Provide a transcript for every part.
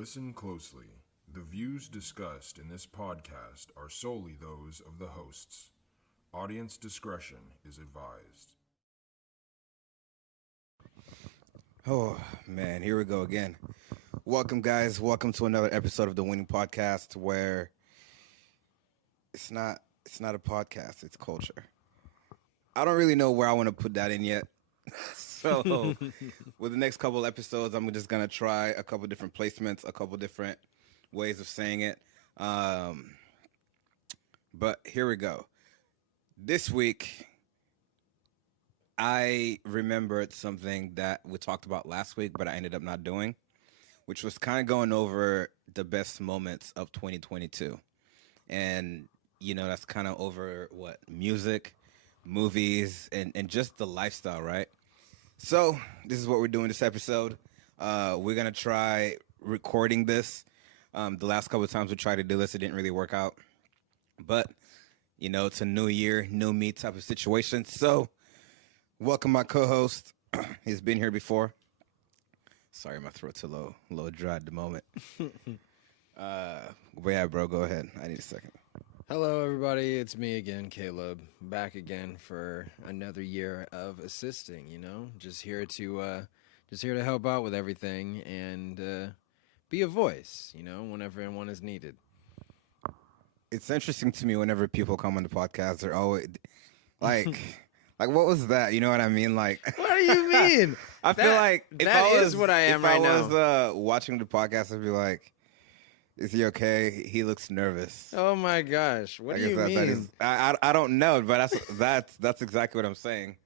Listen closely. The views discussed in this podcast are solely those of the hosts. Audience discretion is advised. Oh, man, here we go again. Welcome, guys. Welcome to another episode of the Winning Podcast, where it's not a podcast, it's culture. I don't really know where I want to put that in yet. So with the next couple episodes, I'm just going to try a couple different placements, a couple different ways of saying it. But here we go. This week, I remembered something that we talked about last week, but I ended up not doing, which was kind of going over the best moments of 2022. And, you know, that's kind of over music, movies, and just the lifestyle, right? So this is what we're doing this episode. We're going to try recording this. The last couple of times we tried to do this, it didn't really work out. But, you know, it's a new year, new me type of situation. So welcome my co-host. He's been here before. Sorry, my throat's a little dry at the moment. But yeah, bro, go ahead. I need a second. Hello, everybody. It's me again, Caleb. Back again for another year of assisting. You know, just here to help out with everything and be a voice. You know, whenever one is needed. It's interesting to me whenever people come on the podcast. They're always like, what was that? You know what I mean? Like, What do you mean? I feel like if that I was, is what I am if right I was now. Watching the podcast, I'd be like, "Is he okay? He looks nervous." Oh my gosh! What do you that mean? is, I don't know, but that's exactly what I'm saying.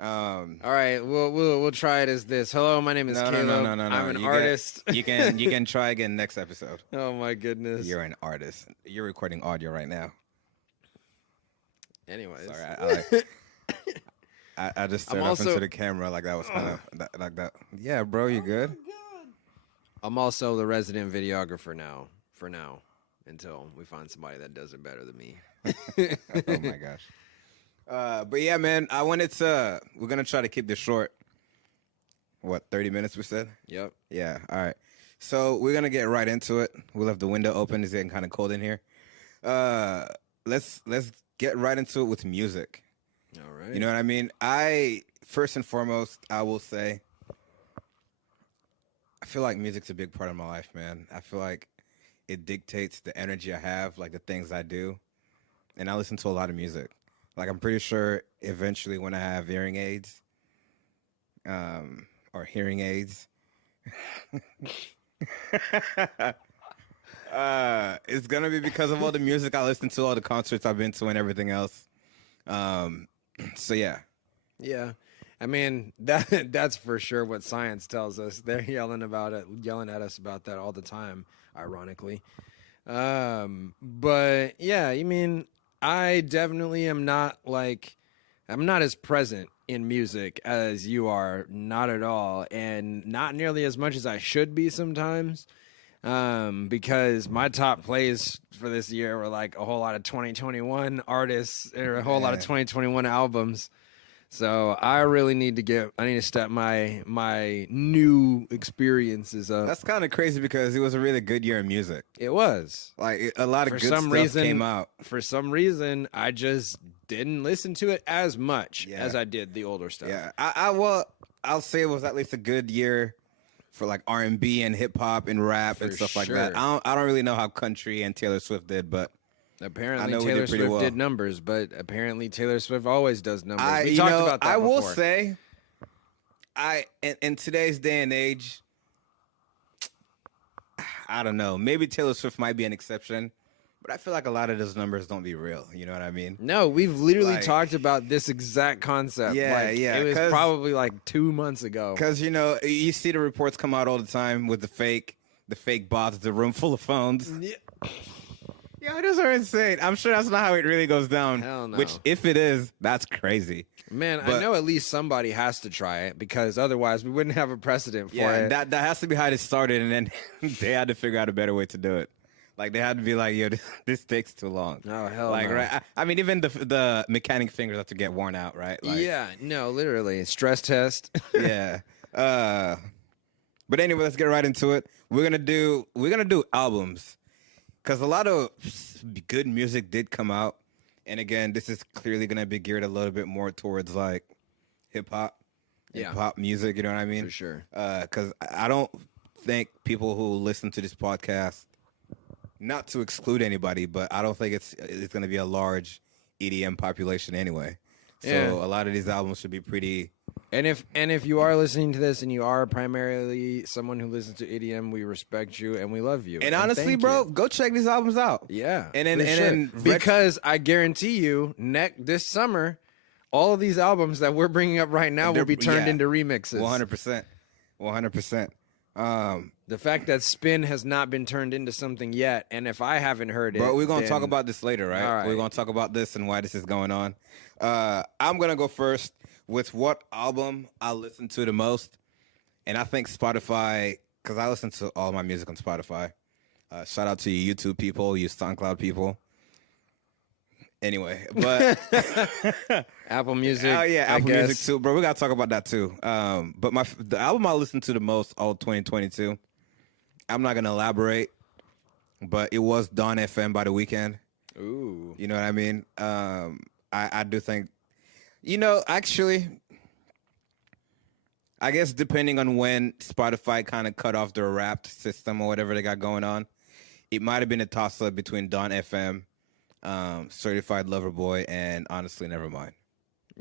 All right, we'll try it as this. Hello, my name is Caleb. No. I'm an artist. You can try again next episode. Oh my goodness! You're an artist. You're recording audio right now. Anyways, Sorry, I just stared up into the camera like that was kind of like that. Yeah, bro, you good? I'm also the resident videographer now, for now, until we find somebody that does it better than me. Oh my gosh. But yeah, man, we're going to try to keep this short. What, 30 minutes we said? Yep. Yeah, all right. So we're going to get right into it. We'll have the window open. It's getting kind of cold in here. Let's get right into it with music. All right. You know what I mean? First and foremost, I will say, I feel like music's a big part of my life, man. I feel like it dictates the energy I have, like the things I do. And I listen to a lot of music. Like, I'm pretty sure eventually when I have hearing aids, or hearing aids, it's going to be because of all the music I listen to, all the concerts I've been to and everything else. So, yeah. Yeah. I mean, that's for sure what science tells us. They're yelling at us about that all the time, ironically. But yeah, I mean, I definitely am not I'm not as present in music as you are, not at all, and not nearly as much as I should be sometimes. Because my top plays for this year were like a whole lot of 2021 artists or a whole lot of 2021 albums. So I really need to step my new experiences up. That's kind of crazy because it was a really good year in music. It was. Like, a lot of good stuff came out. For some reason, I just didn't listen to it as much as I did the older stuff. Yeah, I'll say it was at least a good year for like R&B and hip hop and rap and stuff like that. I don't really know how country and Taylor Swift did, but apparently Taylor Swift did numbers. But apparently Taylor Swift always does numbers. We talked about that I before. will say, in today's day and age, I don't know. Maybe Taylor Swift might be an exception, but I feel like a lot of those numbers don't be real. You know what I mean? No, we've literally talked about this exact concept. Yeah. It was probably like 2 months ago. Because, you know, you see the reports come out all the time with the fake bots, the room full of phones. Yeah, those are insane. I'm sure that's not how it really goes down. Hell no. Which, if it is, that's crazy. Man, I know at least somebody has to try it because otherwise we wouldn't have a precedent for it. Yeah, that has to be how it started, and then they had to figure out a better way to do it. Like, they had to be like, yo, this takes too long. Oh, hell like, no. Right? I mean, even the mechanic fingers have to get worn out, right? Like, yeah, no, literally. Stress test. Yeah. But anyway, let's get right into it. We're gonna do albums because a lot of good music did come out, and again, this is clearly gonna be geared a little bit more towards like hip hop, pop music. You know what I mean? For sure. Because I don't think people who listen to this podcast, not to exclude anybody, but I don't think it's gonna be a large EDM population anyway. So a lot of these albums should be pretty. And if you are listening to this and you are primarily someone who listens to EDM, we respect you and we love you. And honestly, bro, go check these albums out. Yeah. And because I guarantee you, this summer, all of these albums that we're bringing up right now will be turned into remixes. 100%. 100%. The fact that Spin has not been turned into something yet, and if I haven't heard it, bro, we're gonna talk about this later, right? All right. We're gonna talk about this and why this is going on. I'm gonna go first with what album I listen to the most, and I think Spotify, because I listen to all my music on Spotify. Shout out to you YouTube people, you SoundCloud people. Anyway, but Apple Music. Oh yeah, Apple guess. Music too, bro. We gotta talk about that too. But the album I listened to the most all 2022. I'm not gonna elaborate, but it was Dawn FM by The Weeknd. Ooh, you know what I mean? I do think, actually, I guess depending on when Spotify kind of cut off their Wrapped system or whatever they got going on, it might have been a toss up between Dawn FM, Certified Lover Boy, and Honestly Nevermind.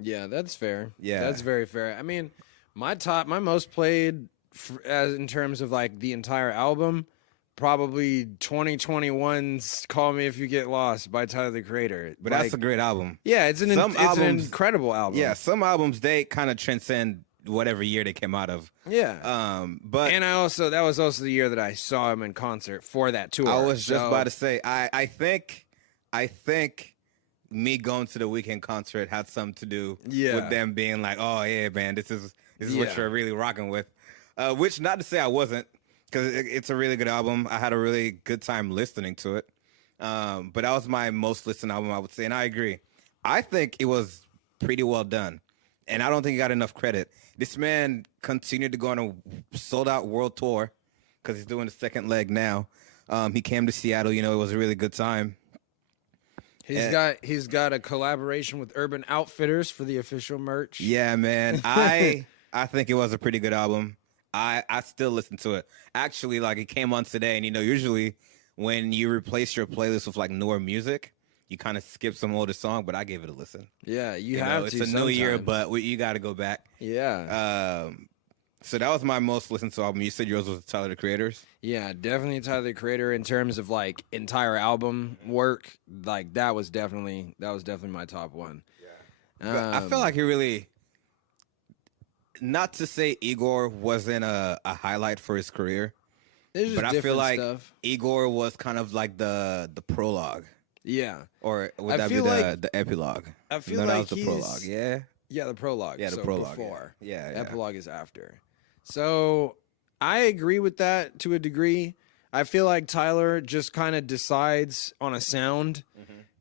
Yeah, that's fair. Yeah, that's very fair. I mean, my most played as in terms of like the entire album, probably 2021's "Call Me If You Get Lost" by Tyler the Creator. But that's a great album. Yeah, it's an incredible album. Yeah, some albums they kind of transcend whatever year they came out of. Yeah. But and that was also the year that I saw him in concert for that tour. I was just about to say, I think me going to the Weeknd concert had something to do with them being like, oh yeah, man, this is what you're really rocking with. Which not to say I wasn't, because it's a really good album. I had a really good time listening to it. But that was my most listened album, I would say, and I agree. I think it was pretty well done, and I don't think he got enough credit. This man continued to go on a sold-out world tour because he's doing the second leg now. He came to Seattle. It was a really good time. He's got a collaboration with Urban Outfitters for the official merch. Yeah, man. I think it was a pretty good album. I still listen to it. Actually, like, it came on today, and usually when you replace your playlist with like newer music, you kind of skip some older song, but I gave it a listen. Yeah, you have it's to. It's a new year, but you got to go back. Yeah. So that was my most listened to album. You said yours was Tyler the Creator's? Yeah, definitely Tyler the Creator in terms of like entire album work. Like that was definitely my top one. Yeah. I feel like he really, not to say Igor wasn't a highlight for his career, but I feel like Igor was kind of like the prologue. Yeah. Or would that be the epilogue? I feel like that was the prologue. Yeah. Yeah, the prologue. Yeah, the prologue. Before. Yeah. Epilogue is after. So I agree with that to a degree. I feel like Tyler just kind of decides on a sound,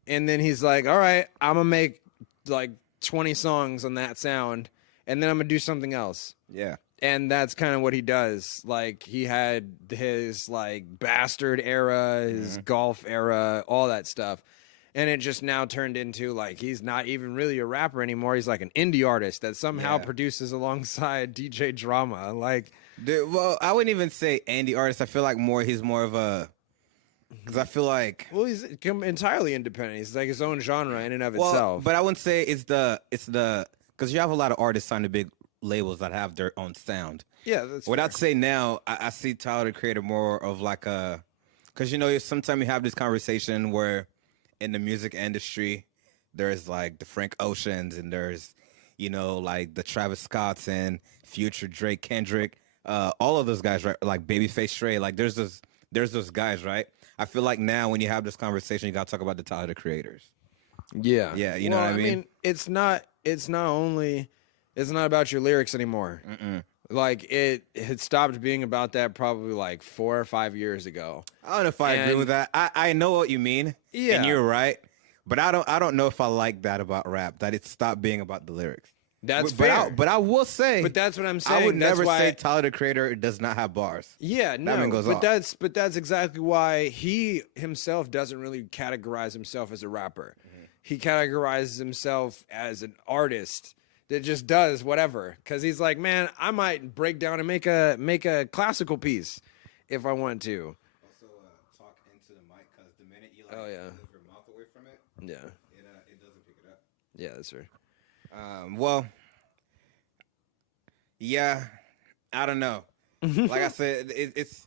and then he's like, all right, I'm going to make like 20 songs on that sound, and then I'm going to do something else. Yeah. And that's kind of what he does. Like, he had his like Bastard era, his Golf era, all that stuff. And it just now turned into like he's not even really a rapper anymore. He's like an indie artist that somehow produces alongside DJ Drama. Like, dude, well, I wouldn't even say indie artist. I feel like he's more of a, because I feel like, well, he's entirely independent. He's like his own genre in and of itself. But I wouldn't say it's the because you have a lot of artists signed to big labels that have their own sound. Yeah, that's what I'd say now. I see Tyler the Creator more of like a, because sometimes you have this conversation where, in the music industry, there's like the Frank Oceans and there's, like the Travis Scotts and Future, Drake, Kendrick, all of those guys, right? Like Babyface, Stray, like there's those guys, right? I feel like now when you have this conversation, you got to talk about the Tyler the Creators. Yeah. Yeah, you know what I mean? It's not about your lyrics anymore. Like, it had stopped being about that probably like 4 or 5 years ago. I don't know if I agree with that. I know what you mean. Yeah. And you're right. But I don't know if I like that about rap, that it stopped being about the lyrics. That's but fair. but I will say, But that's what I'm saying. I would That's never why say Tyler the Creator does not have bars. Yeah, no, man goes off. that's exactly why he himself doesn't really categorize himself as a rapper. He categorizes himself as an artist that just does whatever. Because he's like, man, I might break down and make a classical piece if I want to. Also, talk into the mic because the minute you Oh, yeah. move your mouth away from it, Yeah, it doesn't pick it up. yeah, that's right. Well, yeah, I don't know. Like I said, it's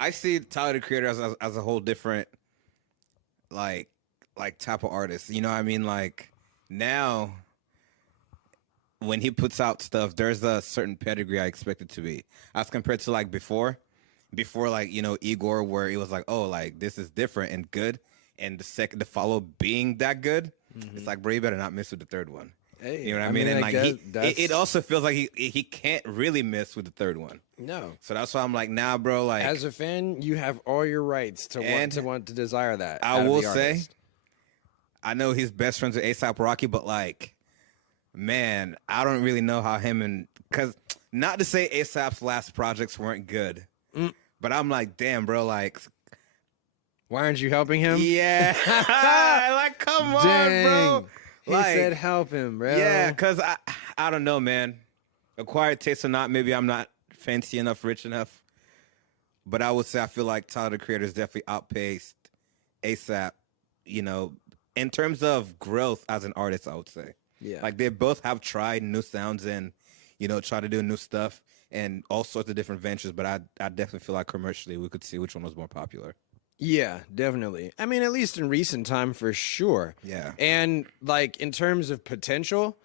I see Tyler the Creator as a whole different like type of artist. You know what I mean? Like now when he puts out stuff, there's a certain pedigree I expect it to be. As compared to like before like, you know, Igor, where it was like, oh, like this is different and good. And the follow being that good, it's like, bro, you better not miss with the third one. Hey, You know what I mean? And like guess it also feels like he can't really miss with the third one. no. So that's why I'm like, nah, bro. Like As a fan, you have all your rights to want to desire that. I out of will the say, artist. I know he's best friends with A$AP Rocky, but like, man, I don't really know how because not to say A$AP's last projects weren't good, but I'm like, damn, bro, like, Why aren't you helping him? yeah, like, come on, Dang. bro. He Like, said help him, bro. yeah, because I don't know, man. Acquired taste or not, maybe I'm not fancy enough, rich enough. But I would say I feel like Tyler the Creator's definitely outpaced A$AP, you know, in terms of growth as an artist, I would say. Yeah. Like they both have tried new sounds and, you know, try to do new stuff and all sorts of different ventures. But I definitely feel like commercially we could see which one was more popular. Yeah, definitely. I mean, at least in recent time, for sure. Yeah. And like in terms of potential,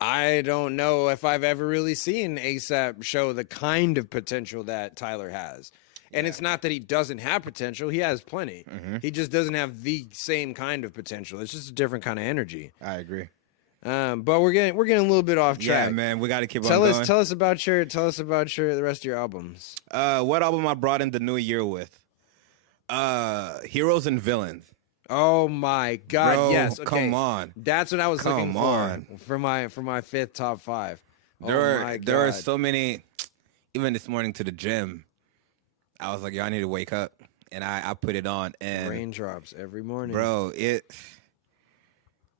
I don't know if I've ever really seen A$AP show the kind of potential that Tyler has. And it's not that he doesn't have potential; he has plenty. He just doesn't have the same kind of potential. It's just a different kind of energy. I agree. But we're getting a little bit off track. Yeah, man, we got to keep Tell on us going. tell us about the rest of your albums. What album I brought in the new year with? Heroes and Villains. Oh my God! Bro, yes, okay. come on. That's what I was looking Come on. for my fifth top five. There are God. so many. Even this morning to the gym, I was like, "Yo, I need to wake up," and I put it on, and Raindrops every morning, bro, it's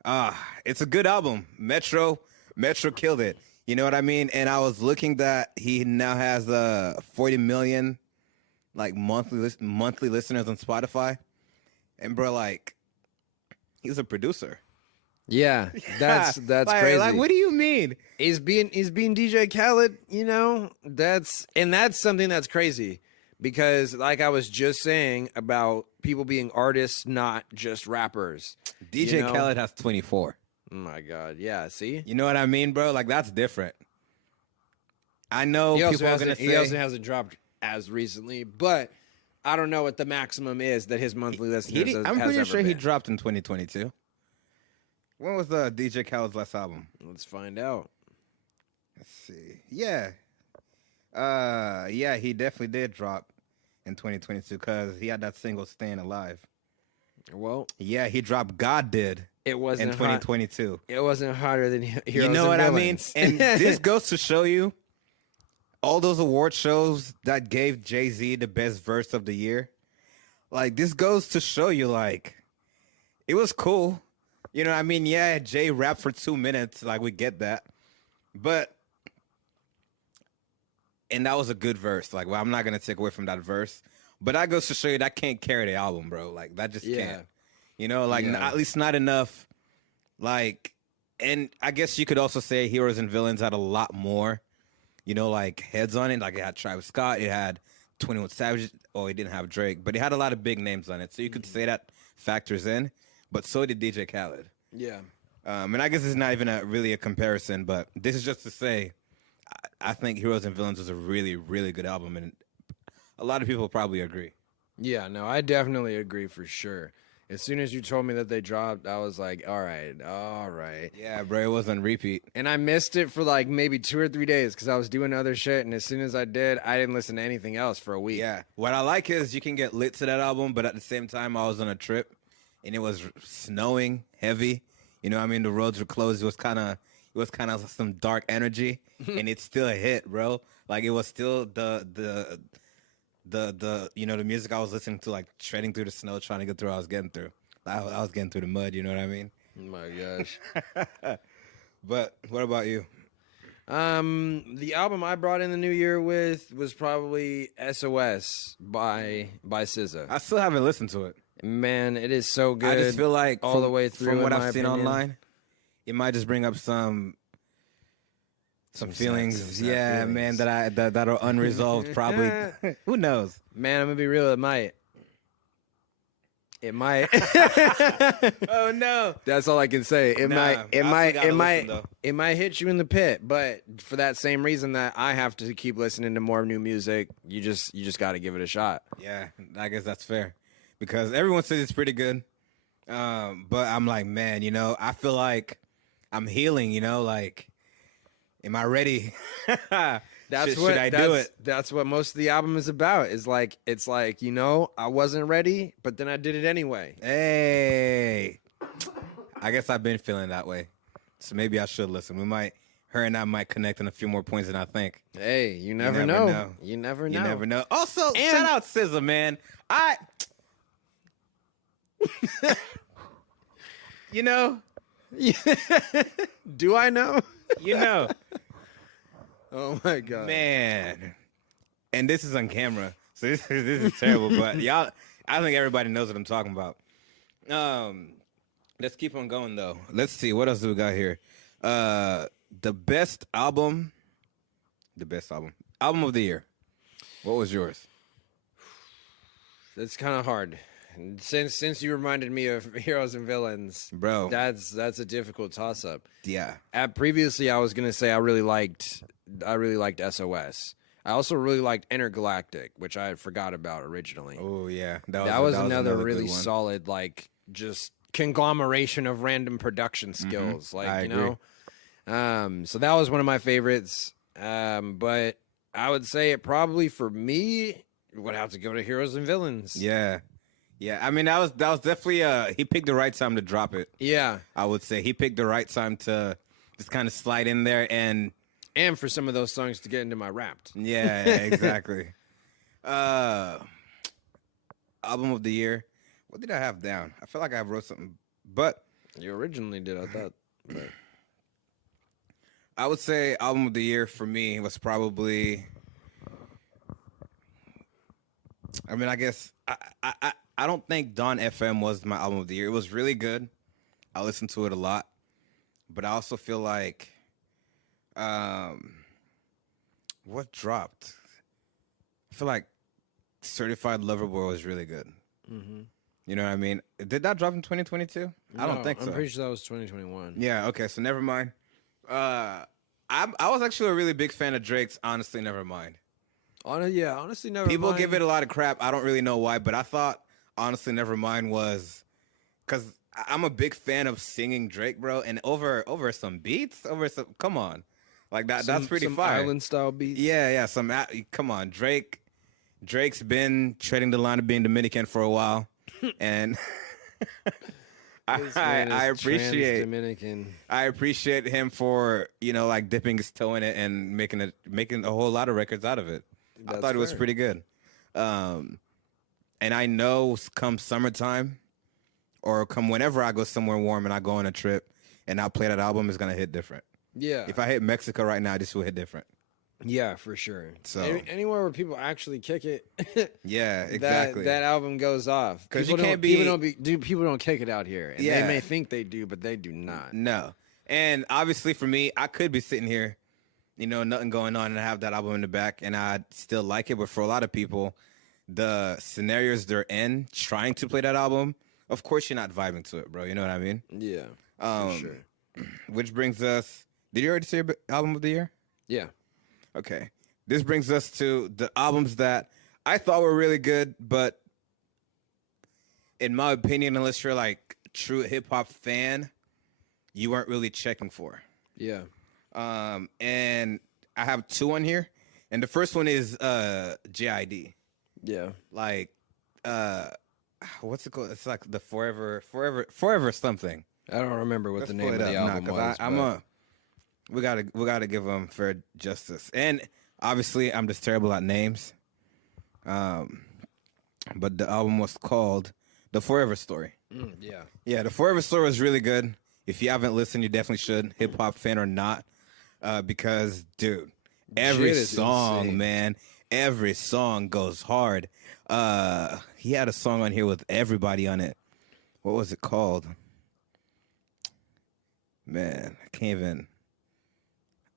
a good album. Metro killed it. You know what I mean? And I was looking that he now has 40 million like monthly listeners on Spotify, and bro, like he's a producer. Yeah, that's Like, crazy. Like, what do you mean? He's being DJ Khaled, you know. That's something that's crazy because, like I was just saying about people being artists, not just rappers. DJ you know? Khaled has 24. Oh my God, yeah. See, You know what I mean, bro? Like that's different. I know he also people are gonna he also say hasn't dropped as recently, but I don't know what the maximum is that his monthly listeners. I'm has pretty ever sure he been. dropped in 2022. When was the DJ Khaled's last album? Let's find out. Let's see. Yeah. Yeah, he definitely did drop in 2022 because he had that single "Staying Alive." Well, Yeah, he dropped "God Did" it wasn't in 2022. It wasn't harder than Heroes You know what and I mean? Villains. And this goes to show you all those award shows that gave Jay-Z the best verse of the year. Like, this goes to show you, like, it was cool. You know what I mean? Yeah, Jay rapped for 2 minutes. Like, we get that. But, and that was a good verse. Like, well, I'm not going to take away from that verse. But that goes to show you that can't carry the album, bro. Like, that just Yeah. can't. You know, like, Yeah. at least not enough. Like, and I guess you could also say Heroes and Villains had a lot more, you know, like, heads on it. Like, it had Travis Scott. It had 21 Savage. Oh, it didn't have Drake. But it had a lot of big names on it. So you could say that factors in. But so did DJ Khaled. Yeah. And I guess it's not even really a comparison, but this is just to say, I think Heroes and Villains was a really, really good album, and a lot of people probably agree. Yeah, no, I definitely agree for sure. As soon as you told me that they dropped, I was like, all right. Yeah, bro, it was on repeat. And I missed it for like maybe 2 or 3 days because I was doing other shit. And as soon as I did, I didn't listen to anything else for a week. Yeah, what I like is you can get lit to that album, but at the same time, I was on a trip, and it was snowing heavy. You know what I mean? The roads were closed. It was kind of, It was kind of some dark energy, and it still hit, bro. Like it was still the the music I was listening to, like treading through the snow, trying to get through what I was getting through. I was getting through the mud, you know what I mean? Oh my gosh. But what about you? The album I brought in the new year with was probably SOS by SZA. I still haven't listened to it. Man, it is so good. I just feel like all the way through. From what in I've my seen opinion. online, it might just bring up some feelings. some sad Yeah, feelings. man, that are unresolved. Probably. Who knows? Man, I'm gonna be real. It might. It might. Oh no. That's all I can say. It Nah, I still gotta listen, though. it might hit you in the pit, but for that same reason that I have to keep listening to more new music, you just got to give it a shot. Yeah, I guess that's fair, because everyone says it's pretty good. But I'm like, man, I feel like I'm healing. Like, am I ready? Should I do it? That's what most of the album is about. It's like I wasn't ready, but then I did it anyway. Hey, I guess I've been feeling that way, so maybe I should listen. Her and I might connect on a few more points than I think. Hey, you never never know. know. You never know. You never know. Also, shout out SZA, man. Do I know? You Oh my god, man. And this is on camera, so this is terrible. But y'all, I think everybody knows what I'm talking about. Let's keep on going though. Let's see what else do we got here. The best album of the year. What was yours? It's kind of hard. Since you reminded me of Heroes and Villains, Bro. that's a difficult toss up. Yeah. Previously, I was gonna say I really liked SOS. I also really liked Intergalactic, which I had forgot about originally. Oh yeah, That was another really good one. solid, like, just conglomeration of random production skills. Like, I agree. So that was one of my favorites. But I would say it probably for me would have to go to Heroes and Villains. Yeah. I mean, that was definitely he picked the right time to drop it. Yeah. I would say he picked the right time to just kind of slide in there and for some of those songs to get into my Wrapped. yeah, exactly. Album of the year. What did I have down? I feel like I wrote something, but You originally did, I thought. But I would say album of the year for me was probably. I mean, I guess I don't think Dawn FM was my album of the year. It was really good. I listened to it a lot, but I also feel like, what dropped? I feel like Certified Lover Boy was really good. mm-hmm. You know what I mean? Did that drop in 2022? I don't think so. I'm pretty sure that was 2021. Yeah, okay, so never mind. I was actually a really big fan of Drake's Honestly Nevermind. Honestly, never. People give it a lot of crap. I don't really know why, but I thought Honestly Nevermind was, because I'm a big fan of singing Drake, bro, and over some beats, come on. Like that's pretty some fire. island style beats. Yeah, come on. Drake's been treading the line of being Dominican for a while, and This man I is appreciate Dominican. I appreciate him for like dipping his toe in it and making a whole lot of records out of it. I That's thought it was fair. pretty good. And I know come summertime or come whenever I go somewhere warm and I go on a trip and I play that album, it's gonna hit different. Yeah, If I hit Mexico right now, this will hit different. yeah, for sure. So- anywhere where people actually kick it, Yeah, exactly. that album goes off. 'Cause you People can't people don't kick it out here, and Yeah. they may think they do, but they do not. No. And obviously for me, I could be sitting here, nothing going on, and I have that album in the back, and I still like it. But for a lot of people, the scenarios they're in trying to play that album, of course you're not vibing to it, bro. You know what I mean? Yeah, Um, for sure. Which brings us. Did you already say your album of the year? Yeah, Okay. This brings us to the albums that I thought were really good, but in my opinion, unless you're like a true hip hop fan, you weren't really checking for. yeah. And I have two on here, and the first one is JID. Yeah. Like, what's it called? It's like the forever something. I don't remember what Let's the pull name it of the up now, album 'cause was. I'm but We gotta give him fair justice. And obviously, I'm just terrible at names. But the album was called The Forever Story. Yeah. Yeah, The Forever Story was really good. If you haven't listened, you definitely should, hip hop fan or not, because dude, every Shit is song, insane. man, every song goes hard. He had a song on here with everybody on it. What was it called? Man, I can't even.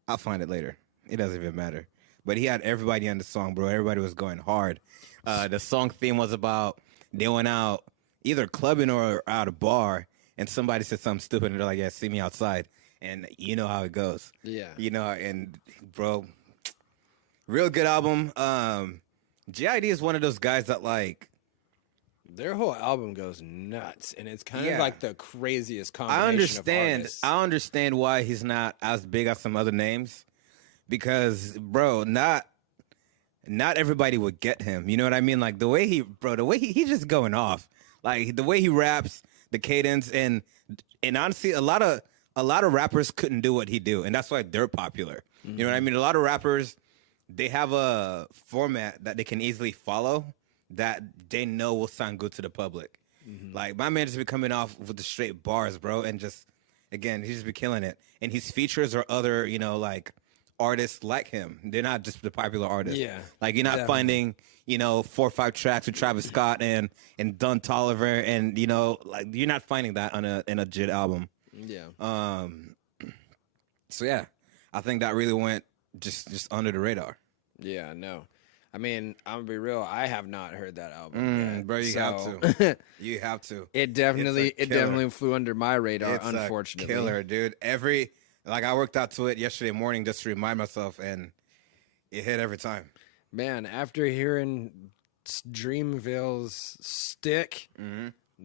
I'll find it later. It doesn't even matter. But he had everybody on the song, bro. Everybody was going hard. The song theme was about they went out either clubbing or out a bar, and somebody said something stupid, and they're like, "Yeah, see me outside." And you know how it goes. Yeah. You know, and bro, real good album. JID is one of those guys that like. Their whole album goes nuts, and it's kind Yeah. of like the craziest combination of artists. I understand why he's not as big as some other names, because bro, not everybody would get him. You know what I mean? Like the way he's just going off. Like the way he raps, the cadence, and honestly, a lot of rappers couldn't do what he do, and that's why they're popular. You know what I mean? A lot of rappers, they have a format that they can easily follow that they know will sound good to the public. Like my man just be coming off with the straight bars, bro, and just again, he just be killing it. And his features are other, like artists like him. They're not just the popular artists. Yeah, like you're not definitely. finding 4 or 5 tracks with Travis Scott and Don Toliver, and like you're not finding that in a JID album. Yeah. So yeah, I think that really went just under the radar. Yeah, no. I mean, I'm gonna be real. I have not heard that album, yet, bro, you have so- to. You have to. It definitely, It's a killer. definitely flew under my radar. It's Unfortunately, a killer, dude. I worked out to it yesterday morning just to remind myself, and it hit every time. Man, after hearing Dreamville's Stick,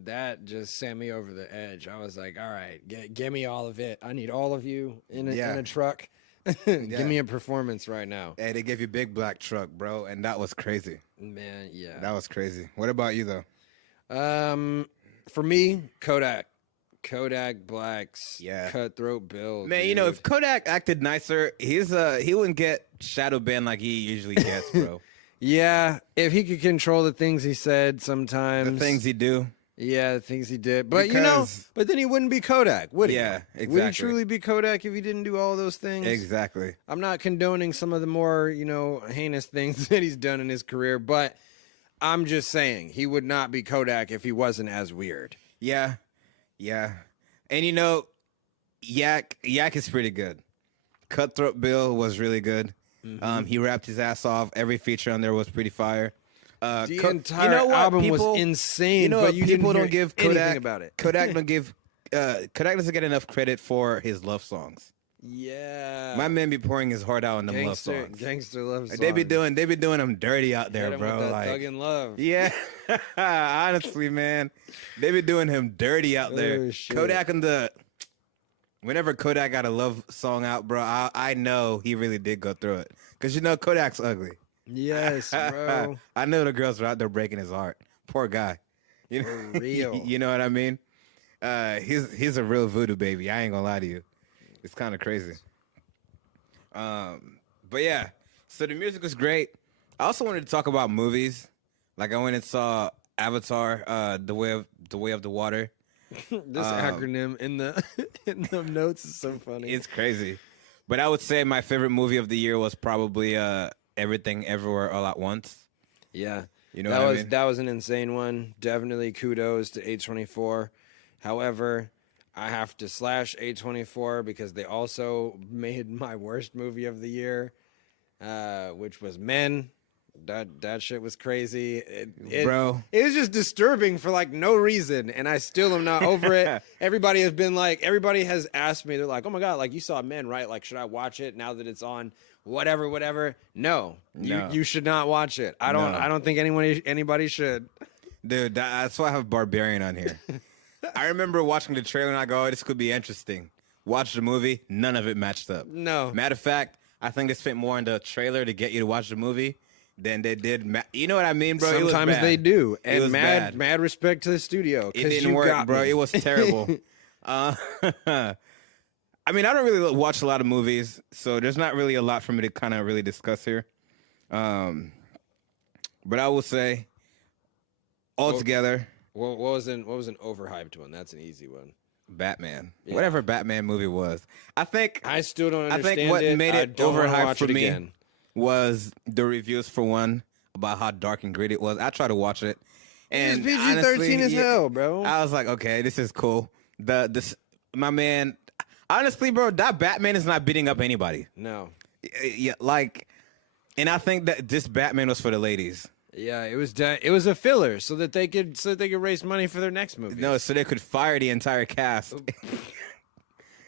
that just sent me over the edge. I was like, all right, give me all of it. I need all of you in a truck. Give me a performance right now. Hey, they gave you Big Black Truck, bro, and that was crazy. Man, yeah. That was crazy. What about you, though? For me, Kodak Black's Yeah. Cutthroat Bill. Man, dude. if Kodak acted nicer, he wouldn't get shadow banned like he usually gets, bro. Yeah, if he could control the things he said sometimes. The things he do. Yeah, the things he did. But Because- but then he wouldn't be Kodak, would he? Yeah, Would he exactly. truly be Kodak if he didn't do all those things? Exactly. I'm not condoning some of the more, heinous things that he's done in his career, but I'm just saying he would not be Kodak if he wasn't as weird. Yeah. Yeah. And Yak is pretty good. Cutthroat Bill was really good. He rapped his ass off. Every feature on there was pretty fire. The entire album was insane, but you people didn't don't give hear anything Kodak about it. Kodak doesn't get enough credit for his love songs. Yeah. My man be pouring his heart out in them love songs. Gangster love songs. They be doing them dirty out there, Hit him bro. with that Like, Thug in Love. yeah, honestly, man, they be doing him dirty out there. Oh, shit. Kodak whenever Kodak got a love song out, bro, I know he really did go through it, because Kodak's ugly. Yes, bro. I know the girls are out there breaking his heart. Poor guy. For real. You know what I mean? He's a real voodoo baby. I ain't gonna lie to you. It's kind of crazy. But yeah, so the music was great. I also wanted to talk about movies. Like I went and saw Avatar, the Way of the Water. This acronym in the notes is so funny. It's crazy. But I would say my favorite movie of the year was probably Everything Everywhere All at Once. Yeah. You know what I mean? That was an insane one. Definitely kudos to A24. However, I have to slash A24 because they also made my worst movie of the year, which was Men. That shit was crazy. Bro. It was just disturbing for like no reason, and I still am not over it. Everybody has asked me, they're like, oh my God, like you saw Men, right? Like, should I watch it now that it's on whatever? No. You should not watch it. I don't think anybody should. Dude, that's why I have Barbarian on here. I remember watching the trailer and I go, oh, this could be interesting. Watch the movie, none of it matched up. No. Matter of fact, I think they spent more on the trailer to get you to watch the movie than they did. You know what I mean, bro? It was Sometimes bad. they do. It And was bad. mad respect to the studio. It didn't work, bro. It was terrible. I I mean, I don't really watch a lot of movies, so there's not really a lot for me to kind of really discuss here. But I will say, altogether, what was an overhyped one? That's an easy one. Batman. Yeah. Whatever Batman movie was. I still don't understand. I think what made it overhyped for me again. was the reviews for one about how dark and gritty it was. I tried to watch it. And it's PG-13 as hell, bro. I was like, okay, this is cool. My man, honestly, bro, that Batman is not beating up anybody. No. Yeah, and I think that this Batman was for the ladies. Yeah, it was a filler so that they could raise money for their next movie. No, so they could fire the entire cast.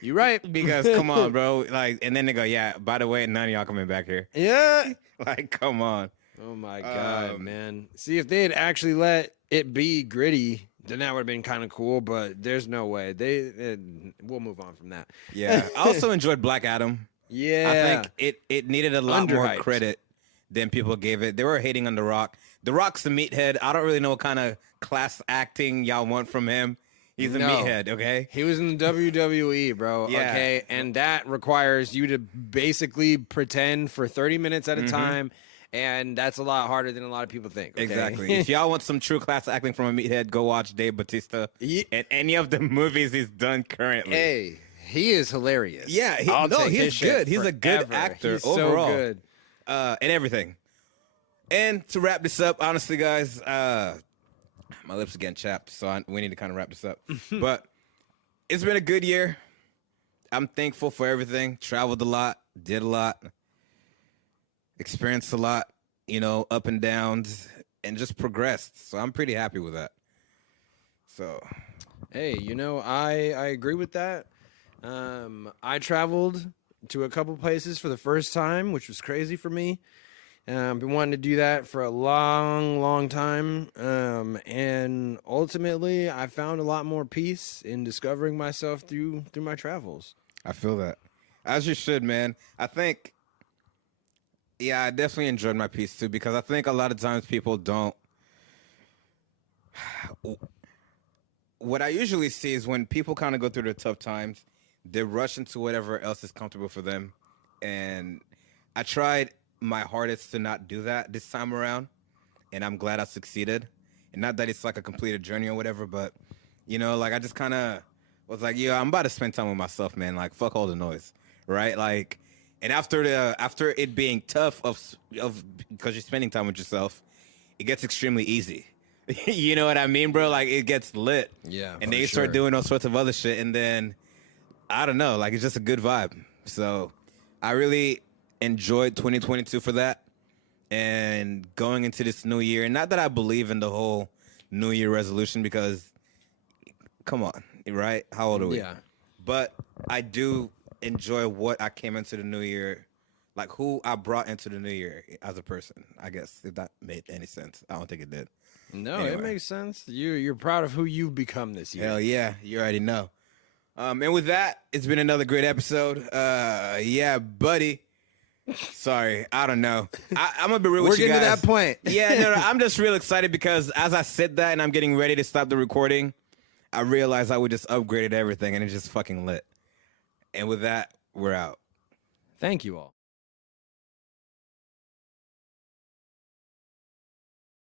You're right. Because come on, bro. And then they go, yeah, by the way, none of y'all coming back here. Yeah. Come on. Oh my God, man. See, if they had actually let it be gritty, then that would have been kind of cool, but there's no way. We'll move on from that. Yeah. I also enjoyed Black Adam. Yeah. I think it needed a lot more credit than people gave it. They were hating on The Rock. The Rock's a meathead. I don't really know what kind of class acting y'all want from him. He's a meathead, okay? He was in the WWE, bro, yeah. Okay? And that requires you to basically pretend for 30 minutes at a time, and that's a lot harder than a lot of people think. Okay? Exactly. If y'all want some true class acting from a meathead, go watch Dave Bautista and any of the movies he's done currently. Hey, he is hilarious. Yeah, he's good. He's a good actor he's overall. So good. And everything. And to wrap this up, honestly, guys, my lips are getting chapped, so we need to kind of wrap this up. But it's been a good year. I'm thankful for everything. Traveled a lot, did a lot, experienced a lot, up and downs, and just progressed. So I'm pretty happy with that. So, hey, I agree with that. I traveled to a couple places for the first time, which was crazy for me. I've been wanting to do that for a long, long time. And ultimately, I found a lot more peace in discovering myself through my travels. I feel that. As you should, man. I think, I definitely enjoyed my peace too, because I think a lot of times people don't. What I usually see is when people kind of go through their tough times, they rush into whatever else is comfortable for them. And I tried my hardest to not do that this time around, and I'm glad I succeeded. And not that it's like a completed journey or whatever, but I just kind of was like, I'm about to spend time with myself, man. Like, fuck all the noise, right? And after it being tough because you're spending time with yourself, it gets extremely easy. You know what I mean, bro? Like, it gets lit. Yeah. And then you start doing all sorts of other shit, and then I don't know, it's just a good vibe. So I really enjoyed 2022 for that, and going into this new year. And not that I believe in the whole New Year resolution, because come on, right? How old are we? Yeah. But I do enjoy what I came into the new year, like who I brought into the new year as a person, I guess, if that made any sense. I don't think it did. No, Anyway. It makes sense. You're proud of who you've become this year. Hell yeah, you already know. And with that, it's been another great episode. Yeah, buddy. Sorry, I don't know. I'm gonna be real with you guys. We're getting to that point. Yeah, no, I'm just real excited because as I said that and I'm getting ready to stop the recording, I realized we just upgraded everything and it just fucking lit. And with that, we're out. Thank you all.